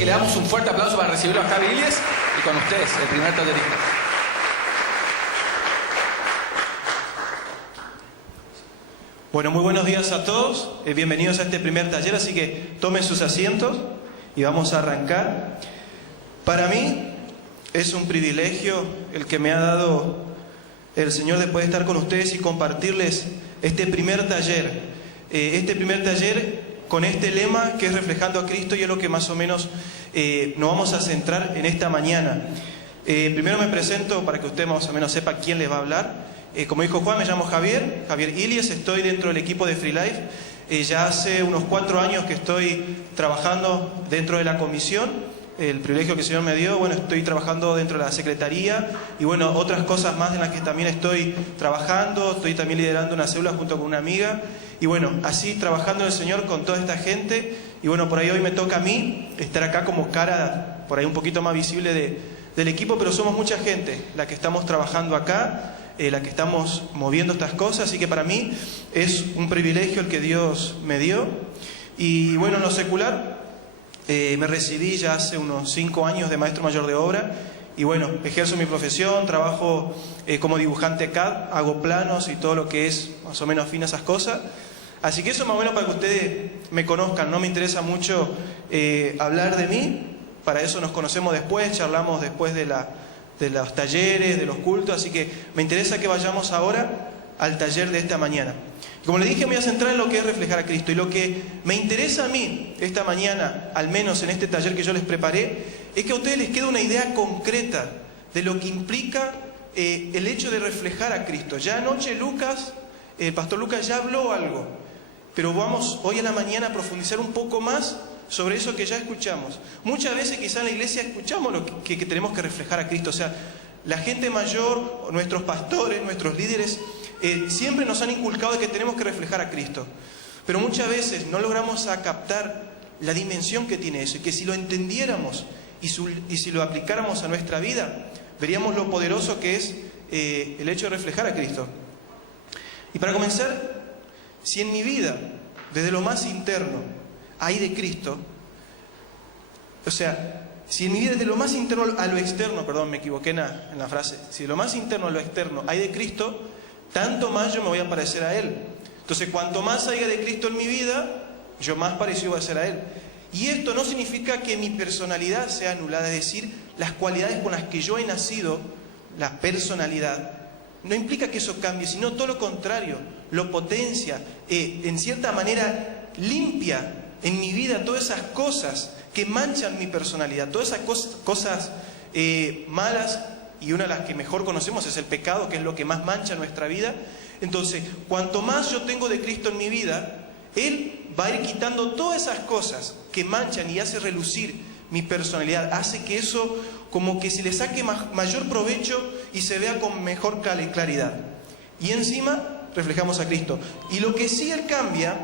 que le damos un fuerte aplauso para recibirlo a Javi Illies y con ustedes, el primer tallerista. Bueno, muy buenos días a todos, bienvenidos a este primer taller, así que tomen sus asientos y vamos a arrancar. Para mí es un privilegio el que me ha dado el Señor de poder estar con ustedes y compartirles este primer taller. Con este lema que es reflejando a Cristo, y es lo que más o menos nos vamos a centrar en esta mañana. Primero me presento para que usted más o menos sepa quién les va a hablar. Como dijo Juan, me llamo Javier Illies, estoy dentro del equipo de Free Life. Ya hace unos 4 años que estoy trabajando dentro de la comisión, el privilegio que el Señor me dio. Bueno, estoy trabajando dentro de la secretaría y bueno, otras cosas más en las que también estoy trabajando. Estoy también liderando una célula junto con una amiga y bueno, así trabajando el Señor con toda esta gente. Y bueno, por ahí hoy me toca a mí estar acá como cara por ahí un poquito más visible del equipo, pero somos mucha gente la que estamos trabajando acá, la que estamos moviendo estas cosas, así que para mí es un privilegio el que Dios me dio. Y bueno, en lo secular me recibí ya hace unos 5 años de maestro mayor de obra y bueno, ejerzo mi profesión, trabajo como dibujante CAD, hago planos y todo lo que es más o menos afín a esas cosas. Así que eso más o menos para que ustedes me conozcan. No me interesa mucho hablar de mí, para eso nos conocemos después, charlamos después de los talleres, de los cultos, así que me interesa que vayamos ahora al taller de esta mañana. Como le dije, me voy a centrar en lo que es reflejar a Cristo, y lo que me interesa a mí esta mañana, al menos en este taller que yo les preparé, es que a ustedes les quede una idea concreta de lo que implica el hecho de reflejar a Cristo. Ya anoche el pastor Lucas ya habló algo, pero vamos hoy a la mañana a profundizar un poco más sobre eso que ya escuchamos. Muchas veces quizá en la iglesia escuchamos lo que tenemos que reflejar a Cristo. O sea, la gente mayor, nuestros pastores, nuestros líderes, siempre nos han inculcado de que tenemos que reflejar a Cristo. Pero muchas veces no logramos captar la dimensión que tiene eso. Y que si lo entendiéramos y si lo aplicáramos a nuestra vida, veríamos lo poderoso que es el hecho de reflejar a Cristo. Y para comenzar, si en mi vida, desde lo más interno, hay de Cristo, o sea, si en mi vida de lo más interno a lo externo, perdón, me equivoqué en la frase, si de lo más interno a lo externo hay de Cristo, tanto más yo me voy a parecer a Él. Entonces, cuanto más haya de Cristo en mi vida, yo más parecido voy a ser a Él. Y esto no significa que mi personalidad sea anulada, es decir, las cualidades con las que yo he nacido, la personalidad, no implica que eso cambie, sino todo lo contrario, lo potencia, en cierta manera limpia en mi vida todas esas cosas que manchan mi personalidad, todas esas cosas malas, y una de las que mejor conocemos es el pecado, que es lo que más mancha nuestra vida. Entonces, cuanto más yo tengo de Cristo en mi vida, Él va a ir quitando todas esas cosas que manchan y hace relucir mi personalidad, hace que eso como que se le saque mayor provecho y se vea con mejor claridad. Y encima reflejamos a Cristo. Y lo que sí Él cambia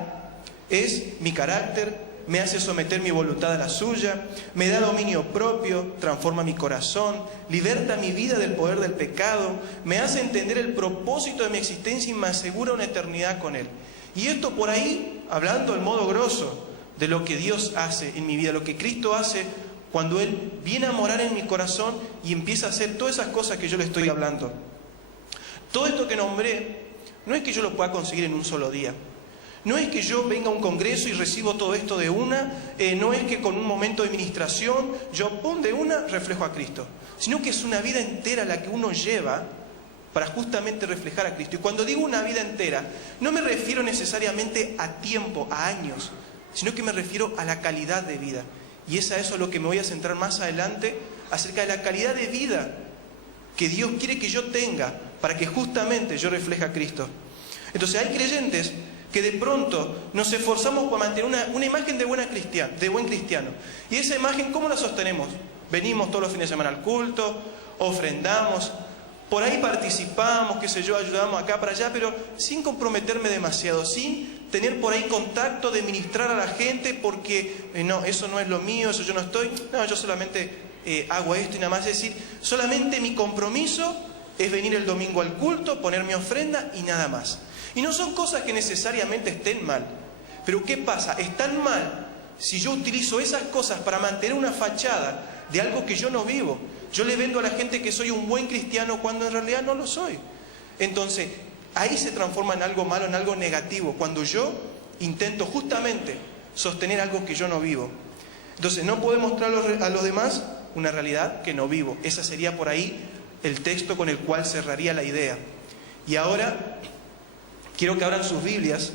es mi carácter, me hace someter mi voluntad a la suya, me da dominio propio, transforma mi corazón, liberta mi vida del poder del pecado, me hace entender el propósito de mi existencia y me asegura una eternidad con Él. Y esto por ahí, hablando en modo grosso de lo que Dios hace en mi vida, lo que Cristo hace cuando Él viene a morar en mi corazón y empieza a hacer todas esas cosas que yo le estoy hablando. Todo esto que nombré, no es que yo lo pueda conseguir en un solo día. No es que yo venga a un congreso y recibo todo esto de una, no es que con un momento de ministración yo de una reflejo a Cristo, sino que es una vida entera la que uno lleva para justamente reflejar a Cristo. Y cuando digo una vida entera, no me refiero necesariamente a tiempo, a años, sino que me refiero a la calidad de vida. Y es a eso a lo que me voy a centrar más adelante, acerca de la calidad de vida que Dios quiere que yo tenga para que justamente yo refleje a Cristo. Entonces hay creyentes que de pronto nos esforzamos por mantener una imagen de buen cristiano. Y esa imagen, ¿cómo la sostenemos? Venimos todos los fines de semana al culto, ofrendamos, por ahí participamos, qué sé yo, ayudamos acá para allá, pero sin comprometerme demasiado, sin tener por ahí contacto de ministrar a la gente, porque no, eso no es lo mío, eso yo no estoy, no, yo solamente hago esto y nada más. Es decir, solamente mi compromiso es venir el domingo al culto, poner mi ofrenda y nada más. Y no son cosas que necesariamente estén mal. Pero ¿qué pasa? Están mal si yo utilizo esas cosas para mantener una fachada de algo que yo no vivo. Yo le vendo a la gente que soy un buen cristiano cuando en realidad no lo soy. Entonces, ahí se transforma en algo malo, en algo negativo, cuando yo intento justamente sostener algo que yo no vivo. Entonces, no puedo mostrar a los demás una realidad que no vivo. Ese sería por ahí el texto con el cual cerraría la idea. Y ahora, quiero que abran sus Biblias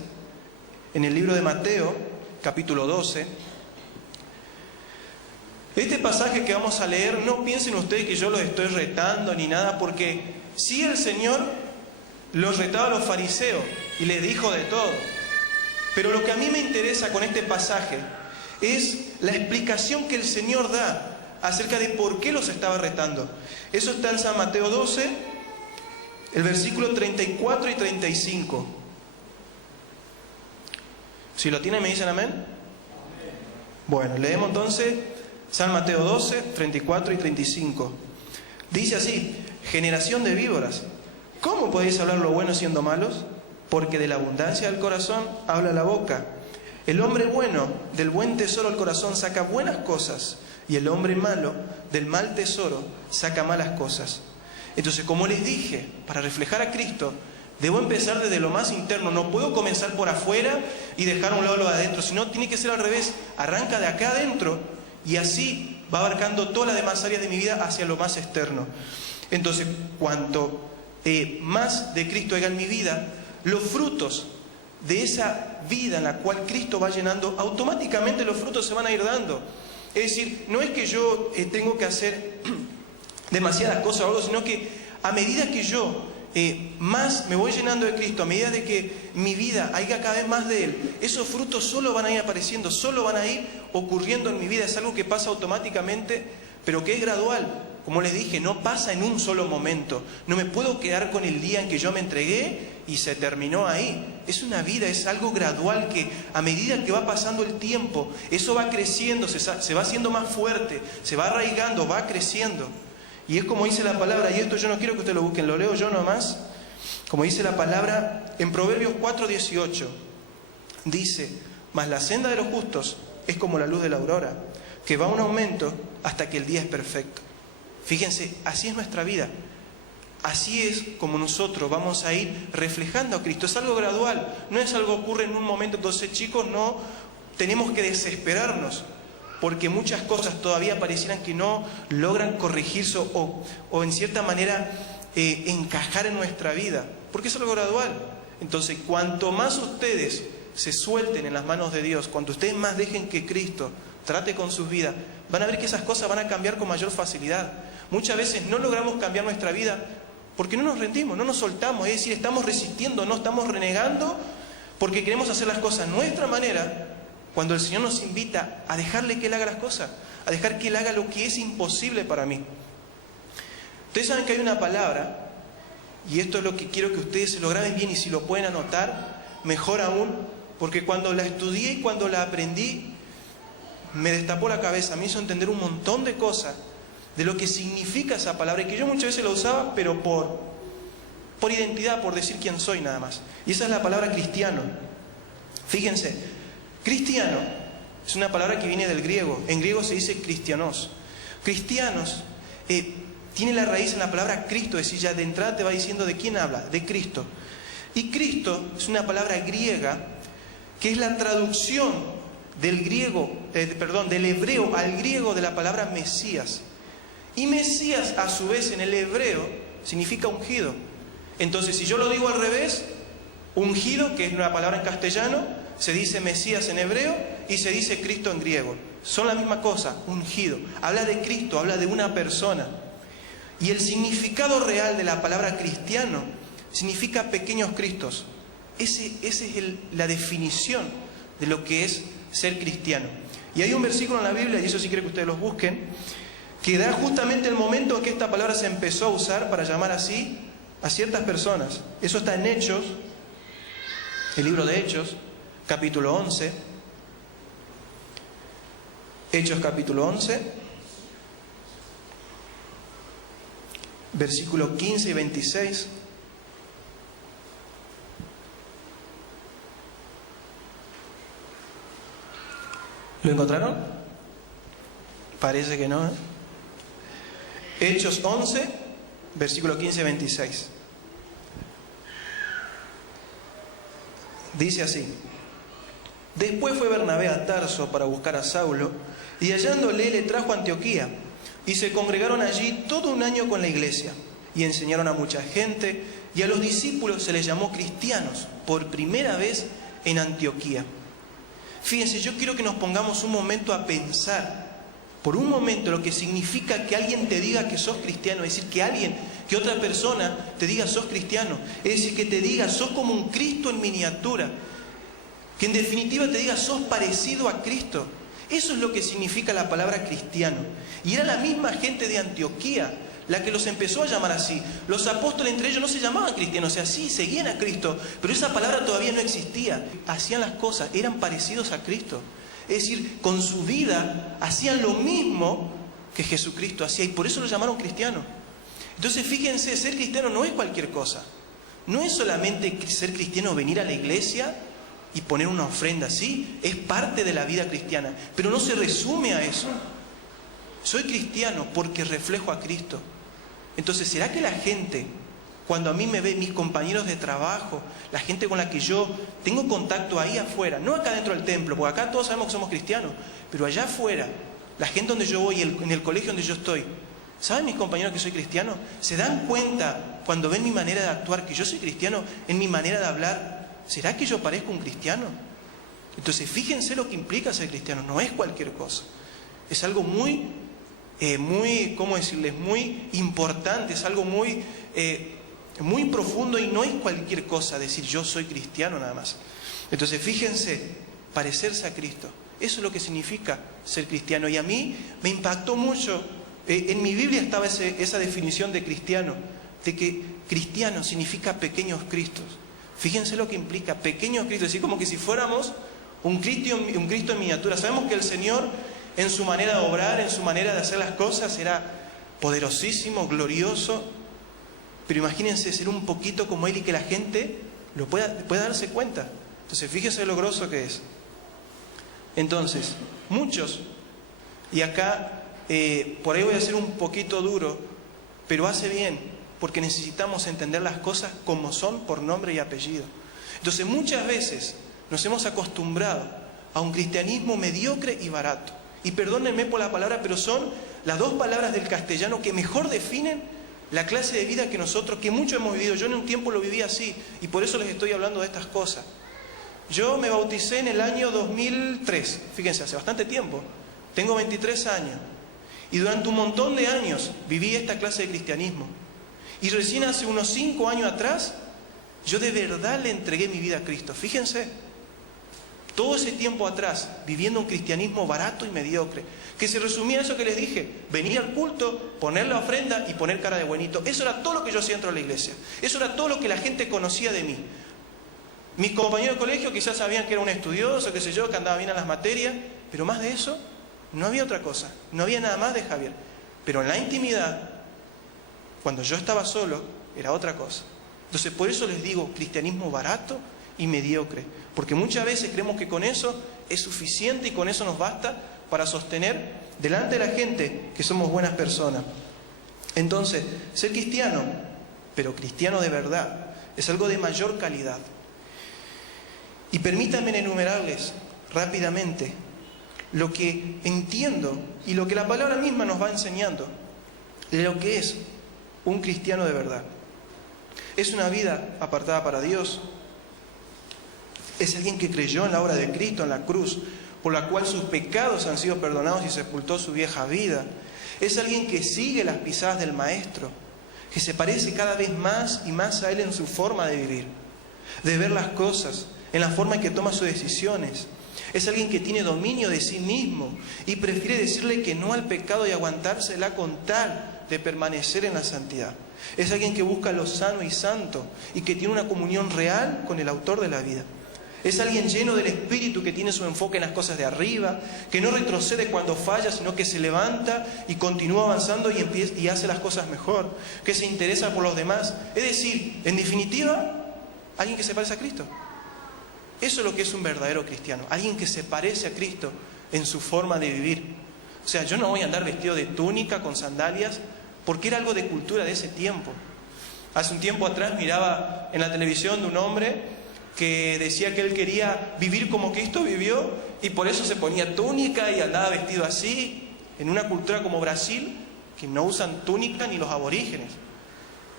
en el libro de Mateo, capítulo 12. Este pasaje que vamos a leer, no piensen ustedes que yo los estoy retando ni nada, porque sí el Señor los retaba a los fariseos y les dijo de todo. Pero lo que a mí me interesa con este pasaje es la explicación que el Señor da acerca de por qué los estaba retando. Eso está en San Mateo 12, el versículo 34 y 35. Si lo tienen, me dicen amén. Bueno, leemos entonces San Mateo 12, 34 y 35. Dice así: generación de víboras, ¿cómo podéis hablar lo bueno siendo malos? Porque de la abundancia del corazón habla la boca. El hombre bueno del buen tesoro del corazón saca buenas cosas, y el hombre malo del mal tesoro saca malas cosas. Entonces, como les dije, para reflejar a Cristo, debo empezar desde lo más interno. No puedo comenzar por afuera y dejar a un lado lo de adentro, sino tiene que ser al revés. Arranca de acá adentro y así va abarcando todas las demás áreas de mi vida hacia lo más externo. Entonces, cuanto más de Cristo haya en mi vida, los frutos de esa vida en la cual Cristo va llenando, automáticamente los frutos se van a ir dando. Es decir, no es que yo tengo que hacer demasiadas cosas o algo, sino que a medida que yo más me voy llenando de Cristo, a medida de que mi vida haya cada vez más de Él, esos frutos solo van a ir apareciendo, solo van a ir ocurriendo en mi vida. Es algo que pasa automáticamente, pero que es gradual. Como les dije, no pasa en un solo momento. No me puedo quedar con el día en que yo me entregué y se terminó ahí. Es una vida, es algo gradual que a medida que va pasando el tiempo, eso va creciendo, se va haciendo más fuerte, se va arraigando, va creciendo. Y es como dice la palabra, y esto yo no quiero que ustedes lo busquen, lo leo yo nomás. Como dice la palabra en Proverbios 4:18, dice: mas la senda de los justos es como la luz de la aurora, que va a un aumento hasta que el día es perfecto. Fíjense, así es nuestra vida. Así es como nosotros vamos a ir reflejando a Cristo. Es algo gradual, no es algo que ocurre en un momento. Entonces, chicos, no tenemos que desesperarnos, porque muchas cosas todavía parecieran que no logran corregirse o en cierta manera encajar en nuestra vida, porque es algo gradual. Entonces, cuanto más ustedes se suelten en las manos de Dios, cuanto ustedes más dejen que Cristo trate con sus vidas, van a ver que esas cosas van a cambiar con mayor facilidad. Muchas veces no logramos cambiar nuestra vida porque no nos rendimos, no nos soltamos, es decir, estamos resistiendo, no estamos renegando porque queremos hacer las cosas a nuestra manera, cuando el Señor nos invita a dejarle que Él haga las cosas, a dejar que Él haga lo que es imposible para mí. Ustedes saben que hay una palabra, y esto es lo que quiero que ustedes se lo graben bien, y si lo pueden anotar, mejor aún, porque cuando la estudié y cuando la aprendí, me destapó la cabeza, me hizo entender un montón de cosas de lo que significa esa palabra, y que yo muchas veces la usaba, pero por identidad, por decir quién soy nada más. Y esa es la palabra cristiano. Fíjense, cristiano es una palabra que viene del griego. En griego se dice cristianos. Cristianos tiene la raíz en la palabra Cristo, es decir, ya de entrada te va diciendo de quién habla, de Cristo. Y Cristo es una palabra griega que es la traducción del hebreo al griego de la palabra Mesías. Y Mesías, a su vez, en el hebreo, significa ungido. Entonces, si yo lo digo al revés, ungido, que es una palabra en castellano, se dice Mesías en hebreo y se dice Cristo en griego. Son la misma cosa, ungido. Habla de Cristo, habla de una persona. Y el significado real de la palabra cristiano significa pequeños cristos. Esa es la definición de lo que es ser cristiano. Y hay un versículo en la Biblia, y eso sí quiero que ustedes los busquen, que da justamente el momento en que esta palabra se empezó a usar para llamar así a ciertas personas. Eso está en Hechos, el libro de Hechos, capítulo 11. Hechos capítulo 11, versículos 15 y 26. ¿Lo encontraron? Parece que no, ¿eh? Hechos 11, versículo 15-26. Dice así: después fue Bernabé a Tarso para buscar a Saulo, y hallándole le trajo a Antioquía, y se congregaron allí todo un año con la iglesia, y enseñaron a mucha gente, y a los discípulos se les llamó cristianos por primera vez en Antioquía. Fíjense, yo quiero que nos pongamos un momento a pensar, por un momento, lo que significa que alguien te diga que sos cristiano, es decir, que otra persona te diga sos cristiano, es decir, que te diga sos como un Cristo en miniatura, que en definitiva te diga sos parecido a Cristo. Eso es lo que significa la palabra cristiano. Y era la misma gente de Antioquía la que los empezó a llamar así. Los apóstoles entre ellos no se llamaban cristianos, o sea, sí, seguían a Cristo, pero esa palabra todavía no existía. Hacían las cosas, eran parecidos a Cristo. Es decir, con su vida hacían lo mismo que Jesucristo hacía, y por eso lo llamaron cristianos. Entonces fíjense, ser cristiano no es cualquier cosa. No es solamente ser cristiano, venir a la iglesia y poner una ofrenda, sí, es parte de la vida cristiana, pero no se resume a eso. Soy cristiano porque reflejo a Cristo. Entonces, ¿será que la gente, cuando a mí me ve, mis compañeros de trabajo, la gente con la que yo tengo contacto ahí afuera, no acá dentro del templo, porque acá todos sabemos que somos cristianos, pero allá afuera, la gente donde yo voy, en el colegio donde yo estoy, ¿saben mis compañeros que soy cristiano? ¿Se dan cuenta cuando ven mi manera de actuar que yo soy cristiano, en mi manera de hablar? ¿Será que yo parezco un cristiano? Entonces, fíjense lo que implica ser cristiano, no es cualquier cosa. Es algo muy, ¿cómo decirles? Muy importante, es algo muy profundo, y no es cualquier cosa decir yo soy cristiano nada más. Entonces, fíjense, parecerse a Cristo, eso es lo que significa ser cristiano. Y a mí me impactó mucho, en mi Biblia estaba esa definición de cristiano, de que cristiano significa pequeños Cristos. Fíjense lo que implica, pequeños Cristos, es decir, como que si fuéramos un Cristo en miniatura. Sabemos que el Señor, en su manera de obrar, en su manera de hacer las cosas, era poderosísimo, glorioso, pero imagínense ser un poquito como Él y que la gente lo pueda darse cuenta. Entonces, fíjense lo grosso que es. Entonces, muchos, y acá por ahí voy a ser un poquito duro, pero hace bien, porque necesitamos entender las cosas como son, por nombre y apellido. Entonces, muchas veces nos hemos acostumbrado a un cristianismo mediocre y barato. Y perdónenme por la palabra, pero son las dos palabras del castellano que mejor definen la clase de vida que muchos hemos vivido. Yo en un tiempo lo viví así, y por eso les estoy hablando de estas cosas. Yo me bauticé en el año 2003, fíjense, hace bastante tiempo. Tengo 23 años. Y durante un montón de años viví esta clase de cristianismo. Y recién hace unos 5 años atrás, yo de verdad le entregué mi vida a Cristo. Fíjense, todo ese tiempo atrás, viviendo un cristianismo barato y mediocre, que se resumía en eso que les dije: venir al culto, poner la ofrenda y poner cara de buenito. Eso era todo lo que yo hacía dentro de la iglesia. Eso era todo lo que la gente conocía de mí. Mis compañeros de colegio quizás sabían que era un estudioso, qué sé yo, que andaba bien en las materias, pero más de eso, no había otra cosa. No había nada más de Javier. Pero en la intimidad, cuando yo estaba solo, era otra cosa. Entonces, por eso les digo, cristianismo barato y mediocre. Porque muchas veces creemos que con eso es suficiente y con eso nos basta para sostener delante de la gente que somos buenas personas. Entonces, ser cristiano, pero cristiano de verdad, es algo de mayor calidad. Y permítanme enumerarles rápidamente lo que entiendo y lo que la palabra misma nos va enseñando de lo que es un cristiano de verdad. Es una vida apartada para Dios. Es alguien que creyó en la obra de Cristo en la cruz, por la cual sus pecados han sido perdonados y sepultó su vieja vida. Es alguien que sigue las pisadas del Maestro, que se parece cada vez más y más a Él en su forma de vivir, de ver las cosas, en la forma en que toma sus decisiones. Es alguien que tiene dominio de sí mismo y prefiere decirle que no al pecado y aguantársela con tal de permanecer en la santidad. Es alguien que busca lo sano y santo y que tiene una comunión real con el autor de la vida. Es alguien lleno del Espíritu que tiene su enfoque en las cosas de arriba, que no retrocede cuando falla, sino que se levanta y continúa avanzando y hace las cosas mejor, que se interesa por los demás. Es decir, en definitiva, alguien que se parece a Cristo. Eso es lo que es un verdadero cristiano, alguien que se parece a Cristo en su forma de vivir. O sea, yo no voy a andar vestido de túnica, con sandalias, porque era algo de cultura de ese tiempo. Hace un tiempo atrás miraba en la televisión de un hombre que decía que él quería vivir como Cristo vivió y por eso se ponía túnica y andaba vestido así, en una cultura como Brasil, que no usan túnica ni los aborígenes.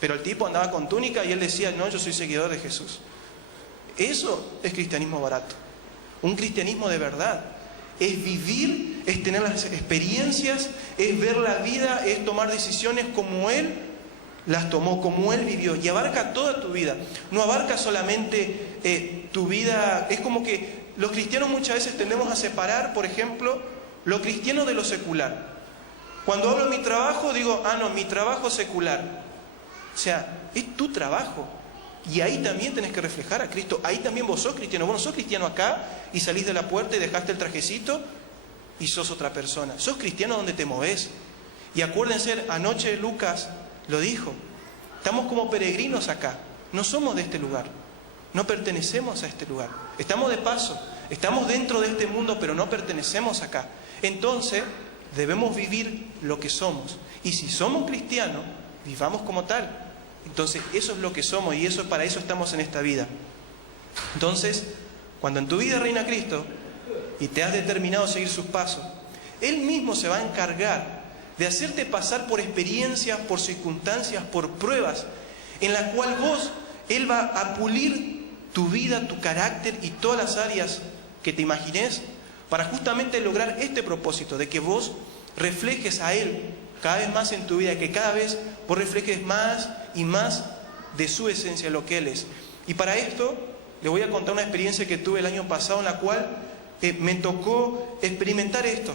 Pero el tipo andaba con túnica y él decía, no, yo soy seguidor de Jesús. Eso es cristianismo barato. Un cristianismo de verdad. Es vivir, es tener las experiencias, es ver la vida, es tomar decisiones como Él las tomó, como Él vivió. Y abarca toda tu vida. No abarca solamente tu vida. Es como que los cristianos muchas veces tendemos a separar, por ejemplo, lo cristiano de lo secular. Cuando hablo de mi trabajo, digo, no, mi trabajo secular. O sea, es tu trabajo. Y ahí también tenés que reflejar a Cristo. Ahí también vos sos cristiano. Vos no sos cristiano acá y salís de la puerta y dejaste el trajecito y sos otra persona. Sos cristiano donde te movés. Y acuérdense, anoche Lucas lo dijo. Estamos como peregrinos acá. No somos de este lugar. No pertenecemos a este lugar. Estamos de paso. Estamos dentro de este mundo, pero no pertenecemos acá. Entonces, debemos vivir lo que somos. Y si somos cristianos, vivamos como tal. Entonces, eso es lo que somos y para eso estamos en esta vida. Entonces, cuando en tu vida reina Cristo y te has determinado a seguir sus pasos, Él mismo se va a encargar de hacerte pasar por experiencias, por circunstancias, por pruebas, en las cuales Él va a pulir tu vida, tu carácter y todas las áreas que te imagines para justamente lograr este propósito de que vos reflejes a Él cada vez más en tu vida, que cada vez vos reflejes más y más de su esencia, lo que Él es. Y para esto les voy a contar una experiencia que tuve el año pasado en la cual me tocó experimentar esto,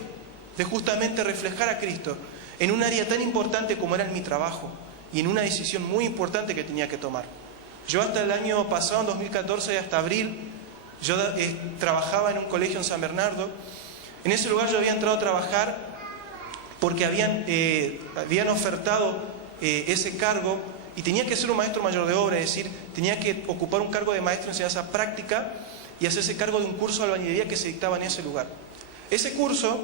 de justamente reflejar a Cristo en un área tan importante como era en mi trabajo y en una decisión muy importante que tenía que tomar. Yo hasta el año pasado, en 2014, hasta abril, yo trabajaba en un colegio en San Bernardo. En ese lugar yo había entrado a trabajar porque habían ofertado ese cargo y tenía que ser un maestro mayor de obra, es decir, tenía que ocupar un cargo de maestro en enseñanza práctica y hacerse cargo de un curso de albañilería que se dictaba en ese lugar. Ese curso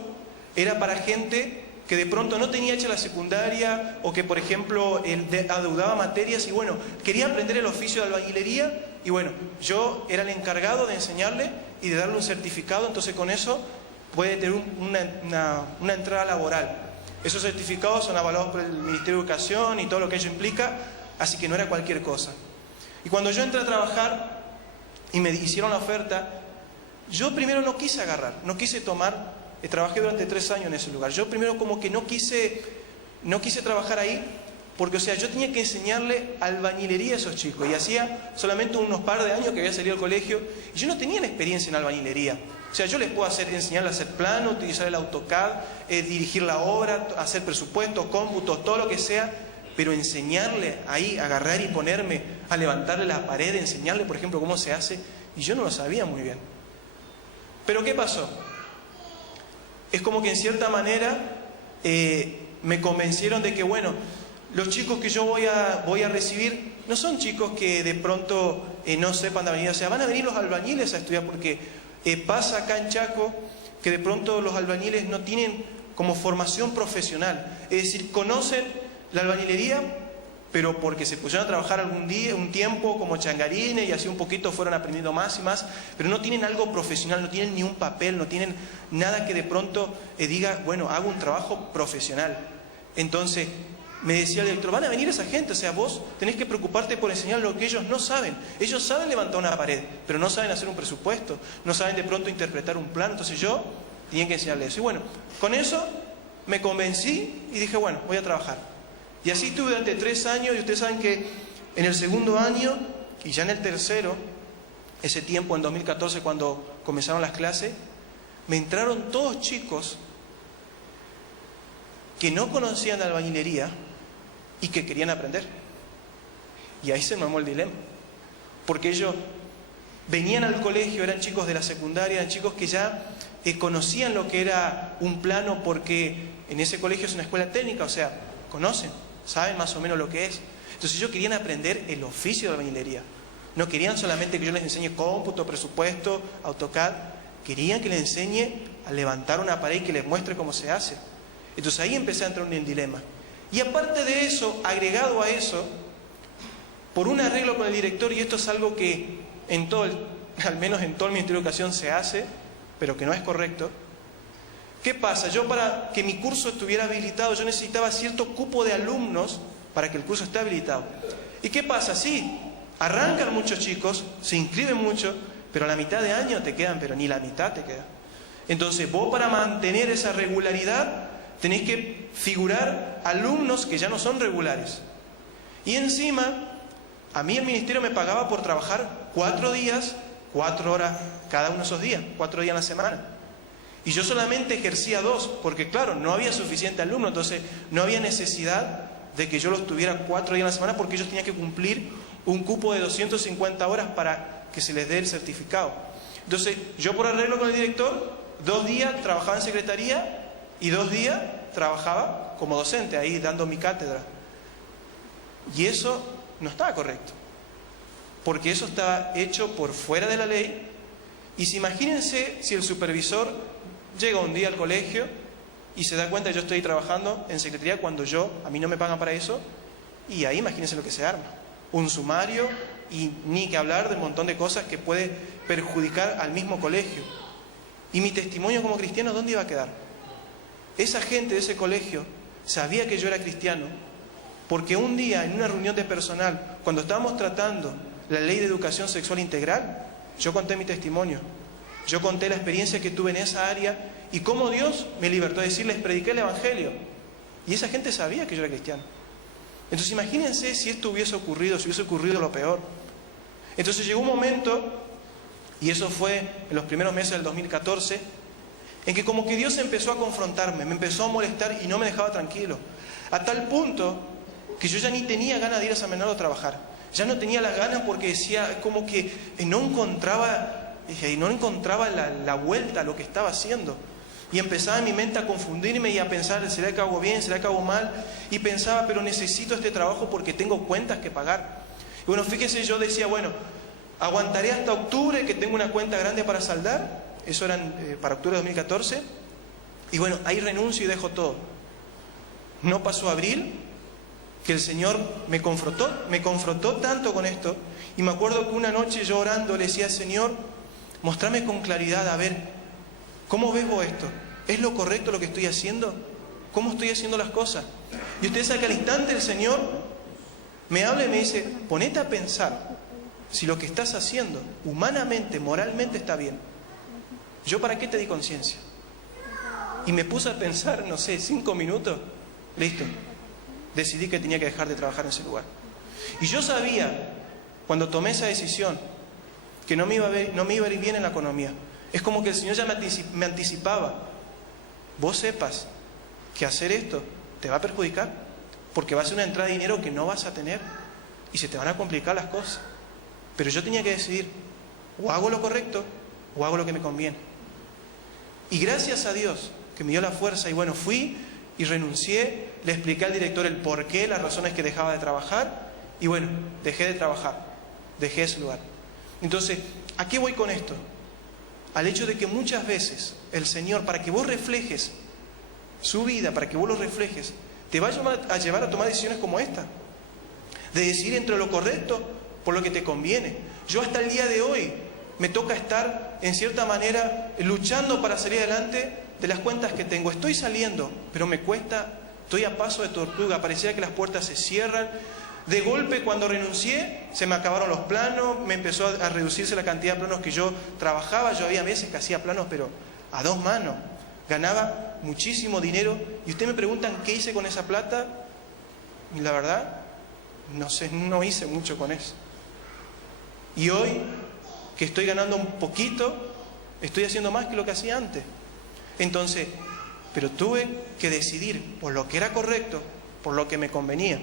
era para gente que de pronto no tenía hecha la secundaria o que, por ejemplo, adeudaba materias y bueno, quería aprender el oficio de albañilería y bueno, yo era el encargado de enseñarle y de darle un certificado, entonces con eso puede tener una entrada laboral. Esos certificados son avalados por el Ministerio de Educación y todo lo que ello implica, así que no era cualquier cosa. Y cuando yo entré a trabajar y me hicieron la oferta, yo primero no quise agarrar, no quise tomar, trabajé durante 3 años en ese lugar. Yo primero como que no quise trabajar ahí, porque o sea, yo tenía que enseñarle albañilería a esos chicos, y hacía solamente unos par de años que había salido del colegio, y yo no tenía la experiencia en albañilería. O sea, yo les puedo enseñarle a hacer plano, utilizar el AutoCAD, dirigir la obra, hacer presupuestos, cómputos, todo lo que sea, pero enseñarle ahí, agarrar y ponerme a levantarle la pared, enseñarle, por ejemplo, cómo se hace, y yo no lo sabía muy bien. Pero ¿qué pasó? Es como que en cierta manera me convencieron de que, bueno, los chicos que yo voy a recibir no son chicos que de pronto no sepan de albañilería, o sea, van a venir los albañiles a estudiar porque pasa acá en Chaco que de pronto los albañiles no tienen como formación profesional, es decir, conocen la albañilería, pero porque se pusieron a trabajar un tiempo como changarines y así un poquito fueron aprendiendo más y más, pero no tienen algo profesional, no tienen ni un papel, no tienen nada que de pronto diga, bueno, hago un trabajo profesional. Entonces me decía el director, van a venir esa gente, o sea, vos tenés que preocuparte por enseñar lo que ellos no saben. Ellos saben levantar una pared, pero no saben hacer un presupuesto, no saben de pronto interpretar un plano, entonces yo tenía que enseñarles eso. Y bueno, con eso me convencí y dije, bueno, voy a trabajar. Y así estuve durante 3 años, y ustedes saben que en el segundo año, y ya en el tercero, ese tiempo en 2014 cuando comenzaron las clases, me entraron todos chicos que no conocían de albañilería y que querían aprender. Y ahí se me armó el dilema, porque ellos venían al colegio, eran chicos de la secundaria, eran chicos que ya conocían lo que era un plano, porque en ese colegio es una escuela técnica, o sea, conocen, saben más o menos lo que es. Entonces ellos querían aprender el oficio de albañilería. No querían solamente que yo les enseñe cómputo, presupuesto, AutoCAD. Querían que les enseñe a levantar una pared y que les muestre cómo se hace. Entonces ahí empecé a entrar en un dilema. Y aparte de eso, agregado a eso, por un arreglo con el director, y esto es algo que al menos en todo el Ministerio de Educación se hace, pero que no es correcto. ¿Qué pasa? Yo, para que mi curso estuviera habilitado, yo necesitaba cierto cupo de alumnos para que el curso esté habilitado. ¿Y qué pasa? Sí, arrancan muchos chicos, se inscriben mucho, pero a la mitad de año te quedan, pero ni la mitad te queda. Entonces vos, para mantener esa regularidad, tenés que figurar alumnos que ya no son regulares. Y encima, a mí el ministerio me pagaba por trabajar 4 días, 4 horas cada uno de esos días, 4 días en la semana. Y yo solamente ejercía 2, porque claro, no había suficiente alumno, entonces no había necesidad de que yo los tuviera 4 días en la semana, porque ellos tenían que cumplir un cupo de 250 horas para que se les dé el certificado. Entonces, yo, por arreglo con el director, 2 días trabajaba en secretaría y 2 días trabajaba como docente, ahí dando mi cátedra. Y eso no estaba correcto, porque eso estaba hecho por fuera de la ley. Y imagínense si el supervisor llega un día al colegio y se da cuenta que yo estoy trabajando en secretaría cuando a mí no me pagan para eso, y ahí imagínense lo que se arma. Un sumario, y ni que hablar del montón de cosas que puede perjudicar al mismo colegio. Y mi testimonio como cristiano, ¿dónde iba a quedar? Esa gente de ese colegio sabía que yo era cristiano, porque un día en una reunión de personal, cuando estábamos tratando la ley de educación sexual integral, yo conté mi testimonio. Yo conté la experiencia que tuve en esa área y cómo Dios me libertó. Es decir, les prediqué el Evangelio. Y esa gente sabía que yo era cristiano. Entonces imagínense si esto hubiese ocurrido, si hubiese ocurrido lo peor. Entonces llegó un momento, y eso fue en los primeros meses del 2014, en que como que Dios empezó a confrontarme, me empezó a molestar y no me dejaba tranquilo. A tal punto que yo ya ni tenía ganas de ir a San Bernardo a trabajar. Ya no tenía las ganas, porque decía como que no encontraba la vuelta a lo que estaba haciendo. Y empezaba en mi mente a confundirme y a pensar, ¿será que hago bien? ¿Será que hago mal? Y pensaba, pero necesito este trabajo porque tengo cuentas que pagar. Y bueno, fíjese, yo decía, bueno, aguantaré hasta octubre, que tengo una cuenta grande para saldar. Eso era para octubre de 2014. Y bueno, ahí renuncio y dejo todo. No pasó abril, que el Señor me confrontó tanto con esto. Y me acuerdo que una noche yo orando le decía, Señor, mostrame con claridad, a ver, ¿cómo ves vos esto? ¿Es lo correcto lo que estoy haciendo? ¿Cómo estoy haciendo las cosas? Y usted sabe que al instante el Señor me habla y me dice, ponete a pensar si lo que estás haciendo humanamente, moralmente está bien. ¿Yo para qué te di conciencia? Y me puse a pensar, no sé, 5 minutos, listo. Decidí que tenía que dejar de trabajar en ese lugar. Y yo sabía, cuando tomé esa decisión, que no me iba a ir bien en la economía. Es como que el Señor ya me anticipaba. Vos sepas que hacer esto te va a perjudicar, porque va a ser una entrada de dinero que no vas a tener y se te van a complicar las cosas. Pero yo tenía que decidir, o hago lo correcto o hago lo que me conviene. Y gracias a Dios que me dio la fuerza, y bueno, fui y renuncié, le expliqué al director el porqué, las razones que dejaba de trabajar, y bueno, dejé de trabajar, dejé ese lugar. Entonces, ¿a qué voy con esto? Al hecho de que muchas veces el Señor, para que vos reflejes su vida, para que vos lo reflejes, te va a llevar a tomar decisiones como esta, de decidir entre lo correcto por lo que te conviene. Yo hasta el día de hoy me toca estar, en cierta manera, luchando para salir adelante de las cuentas que tengo. Estoy saliendo, pero me cuesta, estoy a paso de tortuga, parecía que las puertas se cierran. De golpe, cuando renuncié, se me acabaron los planos, me empezó a reducirse la cantidad de planos que yo trabajaba. Yo había meses que hacía planos, pero a 2 manos. Ganaba muchísimo dinero. Y ustedes me preguntan, ¿qué hice con esa plata? Y la verdad, no sé, no hice mucho con eso. Y hoy, que estoy ganando un poquito, estoy haciendo más que lo que hacía antes. Entonces, pero tuve que decidir por lo que era correcto, por lo que me convenía.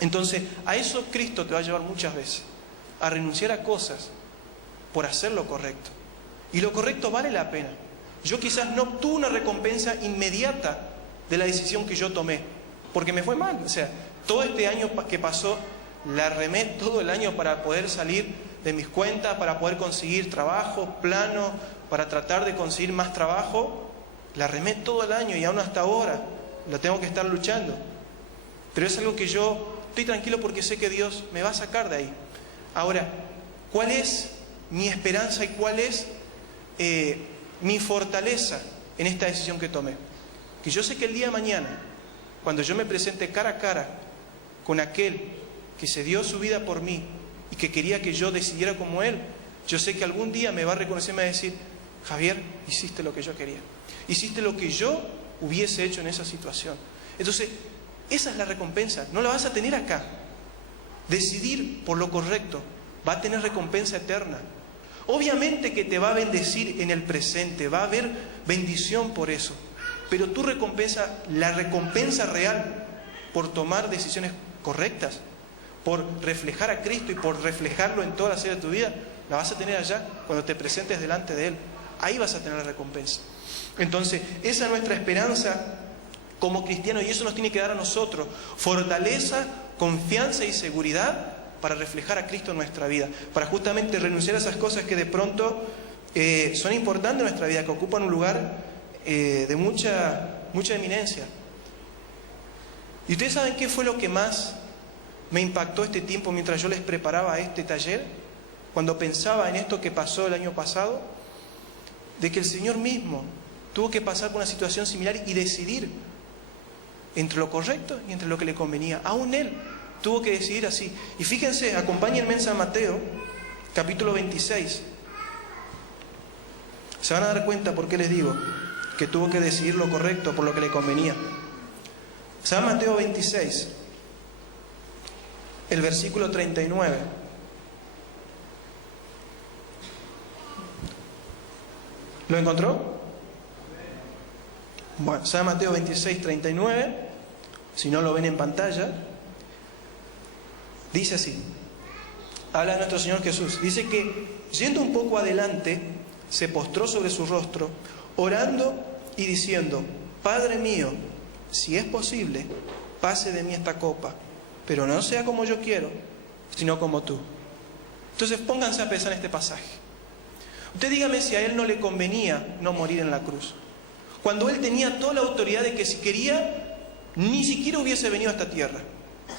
Entonces, a eso Cristo te va a llevar muchas veces, a renunciar a cosas por hacer lo correcto. Y lo correcto vale la pena. Yo quizás no obtuve una recompensa inmediata de la decisión que yo tomé, porque me fue mal. O sea, todo este año que pasó, la remé todo el año para poder salir de mis cuentas para poder conseguir trabajo, plano, para tratar de conseguir más trabajo. La remé todo el año y aún hasta ahora la tengo que estar luchando. Pero es algo que yo estoy tranquilo porque sé que Dios me va a sacar de ahí. Ahora, ¿cuál es mi esperanza y cuál es mi fortaleza en esta decisión que tomé? Que yo sé que el día de mañana, cuando yo me presente cara a cara con aquel que se dio su vida por mí y que quería que yo decidiera como Él, yo sé que algún día me va a reconocer y me va a decir: Javier, hiciste lo que yo quería, hiciste lo que yo hubiese hecho en esa situación. Entonces, esa es la recompensa, no la vas a tener acá. Decidir por lo correcto va a tener recompensa eterna. Obviamente que te va a bendecir en el presente, va a haber bendición por eso, pero tu recompensa, la recompensa real por tomar decisiones correctas, por reflejar a Cristo y por reflejarlo en todas las áreas de tu vida, la vas a tener allá cuando te presentes delante de Él. Ahí vas a tener la recompensa. Entonces, esa es nuestra esperanza como cristianos, y eso nos tiene que dar a nosotros fortaleza, confianza y seguridad para reflejar a Cristo en nuestra vida, para justamente renunciar a esas cosas que de pronto son importantes en nuestra vida, que ocupan un lugar de mucha eminencia. ¿Y ustedes saben qué fue lo que más me impactó este tiempo mientras yo les preparaba este taller? Cuando pensaba en esto que pasó el año pasado, de que el Señor mismo tuvo que pasar por una situación similar y decidir entre lo correcto y entre lo que le convenía. Aún Él tuvo que decidir así. Y fíjense, acompáñenme en San Mateo, capítulo 26. Se van a dar cuenta por qué les digo que tuvo que decidir lo correcto por lo que le convenía. San Mateo 26, el versículo 39. ¿Lo encontró? Bueno, San Mateo 26, 39, si no lo ven en pantalla, dice así, habla de nuestro Señor Jesús, dice que yendo un poco adelante, se postró sobre su rostro, orando y diciendo: Padre mío, si es posible, pase de mí esta copa, pero no sea como yo quiero, sino como tú. Entonces pónganse a pensar en este pasaje. Usted dígame si a Él no le convenía no morir en la cruz, cuando Él tenía toda la autoridad de que si quería, ni siquiera hubiese venido a esta tierra,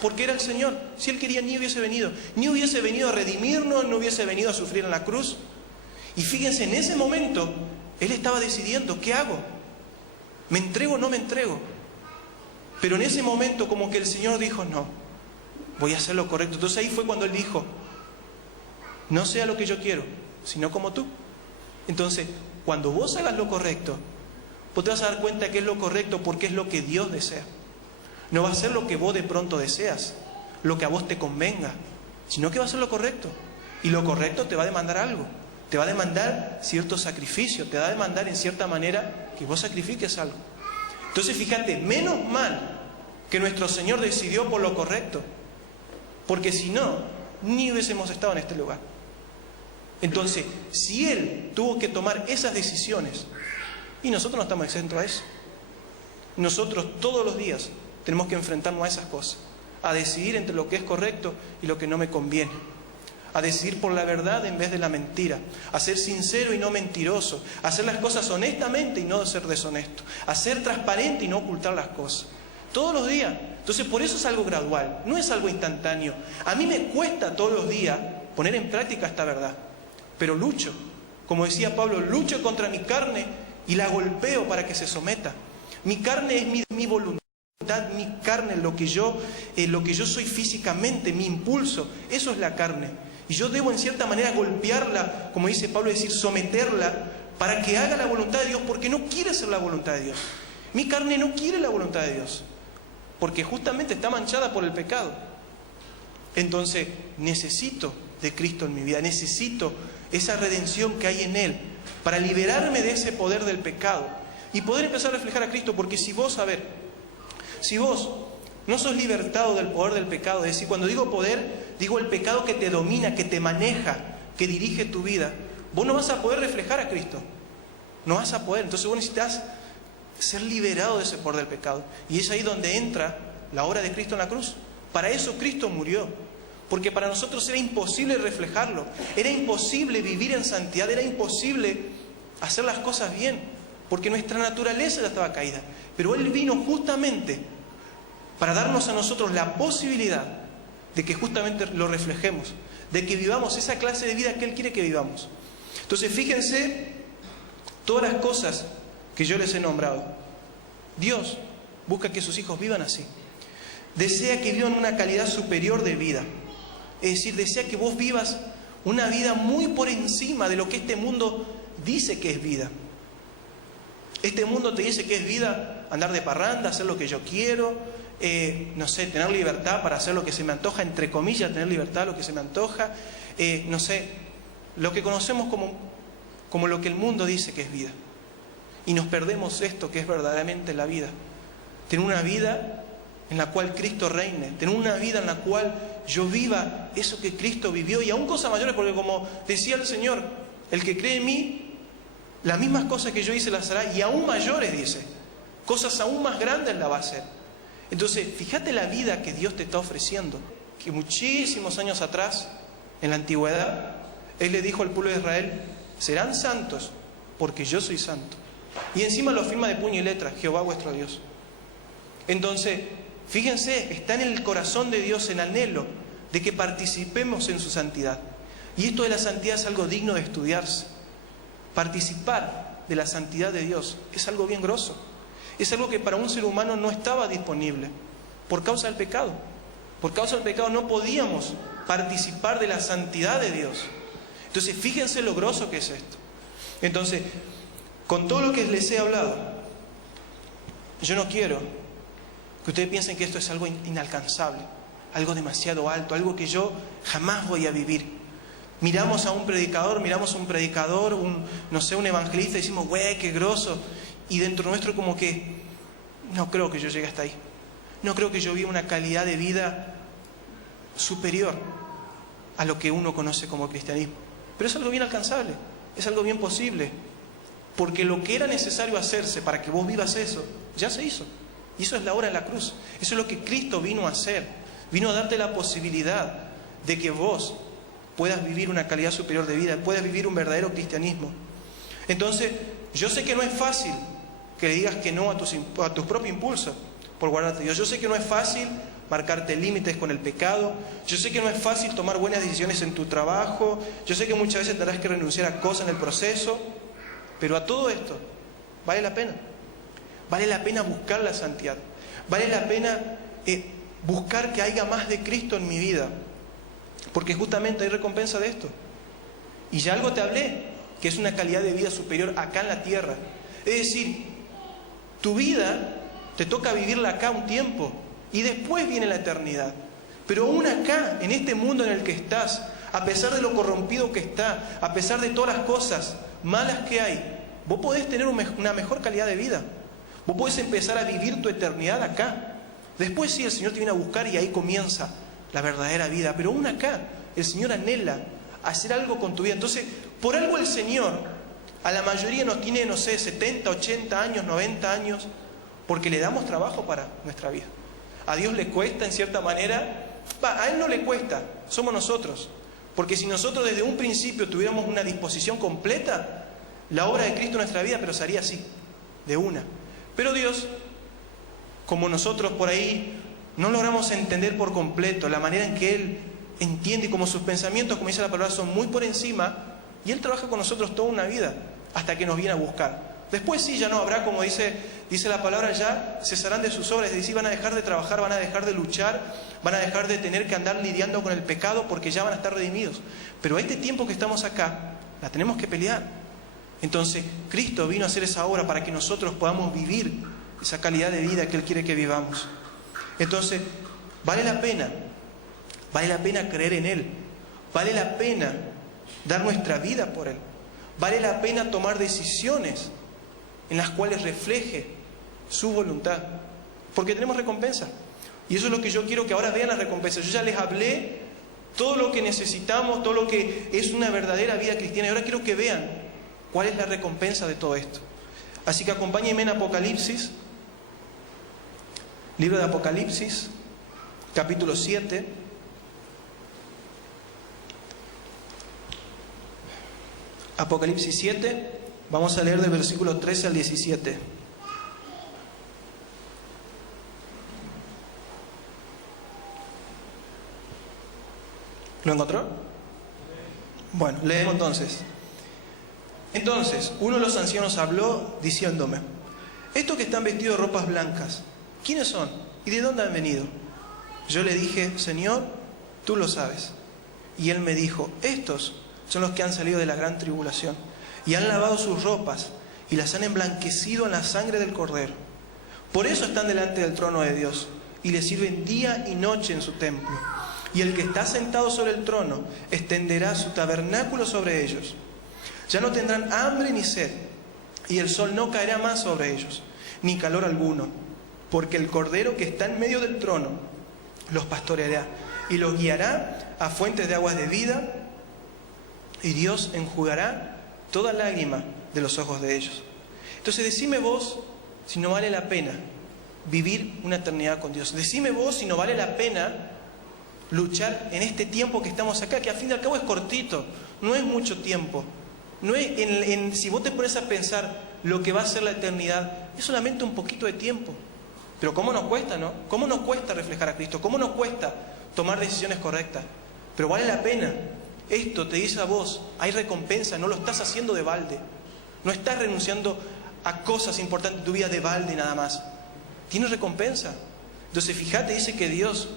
porque era el Señor. Si Él quería, ni hubiese venido a redimirnos, no hubiese venido a sufrir en la cruz. Y fíjense, en ese momento Él estaba decidiendo: ¿qué hago? ¿Me entrego o no me entrego? Pero en ese momento como que el Señor dijo: no, voy a hacer lo correcto. Entonces ahí fue cuando Él dijo: no sea lo que yo quiero, sino como tú. Entonces, cuando vos hagas lo correcto, vos te vas a dar cuenta que es lo correcto porque es lo que Dios desea. No va a ser lo que vos de pronto deseas, lo que a vos te convenga, sino que va a ser lo correcto. Y lo correcto te va a demandar algo. Te va a demandar cierto sacrificio, te va a demandar en cierta manera que vos sacrifiques algo. Entonces fíjate, menos mal que nuestro Señor decidió por lo correcto, porque si no, ni hubiésemos estado en este lugar. Entonces, si Él tuvo que tomar esas decisiones, y nosotros no estamos exentos a eso. Nosotros todos los días tenemos que enfrentarnos a esas cosas, a decidir entre lo que es correcto y lo que no me conviene, a decidir por la verdad en vez de la mentira, a ser sincero y no mentiroso, a hacer las cosas honestamente y no ser deshonesto, a ser transparente y no ocultar las cosas. Todos los días. Entonces, por eso es algo gradual, no es algo instantáneo. A mí me cuesta todos los días poner en práctica esta verdad, pero lucho. Como decía Pablo, lucho contra mi carne y la golpeo para que se someta. Mi carne es mi voluntad, mi carne, lo que yo soy físicamente, mi impulso, eso es la carne. Y yo debo en cierta manera golpearla, como dice Pablo, decir, someterla, para que haga la voluntad de Dios, porque no quiere hacer la voluntad de Dios. Mi carne no quiere la voluntad de Dios, porque justamente está manchada por el pecado. Entonces, necesito de Cristo en mi vida, necesito esa redención que hay en Él, para liberarme de ese poder del pecado y poder empezar a reflejar a Cristo. Porque si vos no sos libertado del poder del pecado, es decir, cuando digo poder, digo el pecado que te domina, que te maneja, que dirige tu vida, vos no vas a poder reflejar a Cristo, no vas a poder. Entonces vos necesitas ser liberado de ese poder del pecado, y es ahí donde entra la obra de Cristo en la cruz. Para eso Cristo murió, porque para nosotros era imposible reflejarlo, era imposible vivir en santidad, era imposible hacer las cosas bien, porque nuestra naturaleza ya estaba caída. Pero Él vino justamente para darnos a nosotros la posibilidad de que justamente lo reflejemos, de que vivamos esa clase de vida que Él quiere que vivamos. Entonces fíjense todas las cosas que yo les he nombrado. Dios busca que sus hijos vivan así. Desea que vivan una calidad superior de vida. Es decir, desea que vos vivas una vida muy por encima de lo que este mundo dice que es vida. Este mundo te dice que es vida andar de parranda, hacer lo que yo quiero, no sé, tener libertad para hacer lo que se me antoja, entre comillas, tener libertad lo que se me antoja, no sé, lo que conocemos como lo que el mundo dice que es vida. Y nos perdemos esto que es verdaderamente la vida. Tener una vida en la cual Cristo reine, tener una vida en la cual yo viva eso que Cristo vivió, y aún cosas mayores, porque como decía el Señor, el que cree en mí, las mismas cosas que yo hice las hará, y aún mayores, dice, cosas aún más grandes las va a hacer. Entonces, fíjate la vida que Dios te está ofreciendo, que muchísimos años atrás, en la antigüedad, Él le dijo al pueblo de Israel, serán santos, porque yo soy santo. Y encima lo afirma de puño y letra, Jehová vuestro Dios. Entonces, fíjense, está en el corazón de Dios el anhelo de que participemos en su santidad. Y esto de la santidad es algo digno de estudiarse. Participar de la santidad de Dios es algo bien grosso. Es algo que para un ser humano no estaba disponible por causa del pecado. Por causa del pecado no podíamos participar de la santidad de Dios. Entonces, fíjense lo grosso que es esto. Entonces, con todo lo que les he hablado, yo no quiero que ustedes piensen que esto es algo inalcanzable, algo demasiado alto, algo que yo jamás voy a vivir. Miramos a un predicador, un evangelista y decimos, güey, qué grosso. Y dentro nuestro como que, no creo que yo llegue hasta ahí. No creo que yo viva una calidad de vida superior a lo que uno conoce como cristianismo. Pero es algo bien alcanzable, es algo bien posible. Porque lo que era necesario hacerse para que vos vivas eso, ya se hizo. Y eso es la obra de la cruz. Eso es lo que Cristo vino a hacer. Vino a darte la posibilidad de que vos puedas vivir una calidad superior de vida, puedas vivir un verdadero cristianismo. Entonces, yo sé que no es fácil que le digas que no a tus propios impulsos por guardarte Dios. Yo sé que no es fácil marcarte límites con el pecado. Yo sé que no es fácil tomar buenas decisiones en tu trabajo. Yo sé que muchas veces tendrás que renunciar a cosas en el proceso. Pero a todo esto, vale la pena. Vale la pena buscar la santidad. Vale la pena buscar que haya más de Cristo en mi vida. Porque justamente hay recompensa de esto. Y ya algo te hablé, que es una calidad de vida superior acá en la tierra. Es decir, tu vida te toca vivirla acá un tiempo y después viene la eternidad. Pero aún acá, en este mundo en el que estás, a pesar de lo corrompido que está, a pesar de todas las cosas malas que hay, vos podés tener una mejor calidad de vida. Vos podés empezar a vivir tu eternidad acá. Después sí, el Señor te viene a buscar y ahí comienza la verdadera vida. Pero aún acá, el Señor anhela hacer algo con tu vida. Entonces, por algo el Señor a la mayoría nos tiene, 70, 80 años, 90 años, porque le damos trabajo para nuestra vida. A Dios le cuesta en cierta manera, a Él no le cuesta, somos nosotros. Porque si nosotros desde un principio tuviéramos una disposición completa, la obra de Cristo en nuestra vida, pero se haría así, de una. Pero Dios, como nosotros por ahí no logramos entender por completo la manera en que Él entiende, y como sus pensamientos, como dice la palabra, son muy por encima, y Él trabaja con nosotros toda una vida, hasta que nos viene a buscar. Después sí, ya no habrá, como dice la palabra, ya cesarán de sus obras, es decir, van a dejar de trabajar, van a dejar de luchar, van a dejar de tener que andar lidiando con el pecado, porque ya van a estar redimidos. Pero este tiempo que estamos acá, la tenemos que pelear. Entonces, Cristo vino a hacer esa obra para que nosotros podamos vivir esa calidad de vida que Él quiere que vivamos. Entonces, vale la pena creer en Él, vale la pena dar nuestra vida por Él, vale la pena tomar decisiones en las cuales refleje su voluntad, porque tenemos recompensa. Y eso es lo que yo quiero que ahora vean, las recompensas. Yo ya les hablé todo lo que necesitamos, todo lo que es una verdadera vida cristiana, y ahora quiero que vean cuál es la recompensa de todo esto. Así que acompáñenme en Apocalipsis, libro de Apocalipsis, capítulo 7. Apocalipsis 7, vamos a leer del versículo 13 al 17. ¿Lo encontró? Bueno, leemos entonces. Entonces, uno de los ancianos habló diciéndome: estos que están vestidos de ropas blancas, ¿quiénes son? ¿Y de dónde han venido? Yo le dije: Señor, tú lo sabes. Y él me dijo: estos son los que han salido de la gran tribulación y han lavado sus ropas y las han emblanquecido en la sangre del Cordero. Por eso están delante del trono de Dios y le sirven día y noche en su templo. Y el que está sentado sobre el trono extenderá su tabernáculo sobre ellos. Ya no tendrán hambre ni sed, y el sol no caerá más sobre ellos, ni calor alguno, porque el Cordero que está en medio del trono los pastoreará y los guiará a fuentes de aguas de vida, y Dios enjugará toda lágrima de los ojos de ellos. Entonces decime vos si no vale la pena vivir una eternidad con Dios. Decime vos si no vale la pena luchar en este tiempo que estamos acá, que al fin y al cabo es cortito, no es mucho tiempo. No es si vos te pones a pensar lo que va a ser la eternidad, es solamente un poquito de tiempo. Pero ¿cómo nos cuesta, no? ¿Cómo nos cuesta reflejar a Cristo? ¿Cómo nos cuesta tomar decisiones correctas? Pero vale la pena. Esto te dice a vos, hay recompensa, no lo estás haciendo de balde. No estás renunciando a cosas importantes de tu vida de balde nada más. Tienes recompensa. Entonces fíjate, dice que Dios